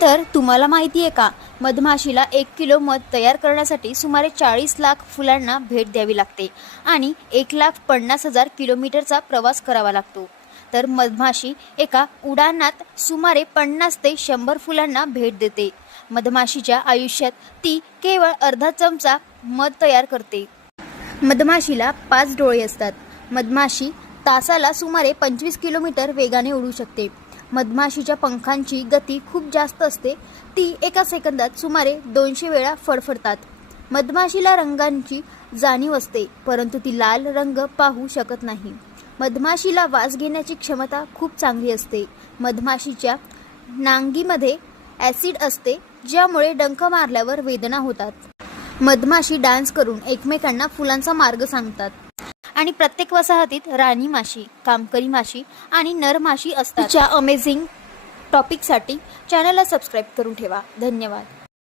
तर तुम्हाला माहिती आहे का, मधमाशीला 1 किलो मध तयार करण्यासाठी सुमारे 40 लाख फुलांना भेट द्यावी लागते आणि 1,50,000 किलोमीटरचा प्रवास करावा लागतो। तर मधमाशी एका उडाणात सुमारे 50 ते 100 फुलांना भेट देते। मधमाशीच्या आयुष्यात ती केवळ अर्धा चमचा मध तयार करते। मधमाशीला 5 डोळे असतात। मधमाशी तासाला सुमारे 25 किलोमीटर वेगाने उडू शकते। मधमाशीच्या पंखांची गती खूप जास्त असते, ती एका सेकंदात सुमारे 200 वेळा फडफडतात। मधमाशीला रंगांची जाणीव असते, परंतु ती लाल रंग पाहू शकत नाही। मधमाशीला वास घेण्याची क्षमता खूप चांगली असते। मधमाशीच्या नांगीमध्ये ॲसिड असते, ज्यामुळे डंख मारल्यावर वेदना होतात। मधमाशी डान्स करून एकमेकांना फुलांचा मार्ग सांगतात। आणि प्रत्येक वसाहतीत राणी माशी, कामकरी माशी आणि नर माशी असतात। तिच्या अमेझिंग टॉपिकसाठी चॅनलला सबस्क्राईब करून ठेवा। धन्यवाद।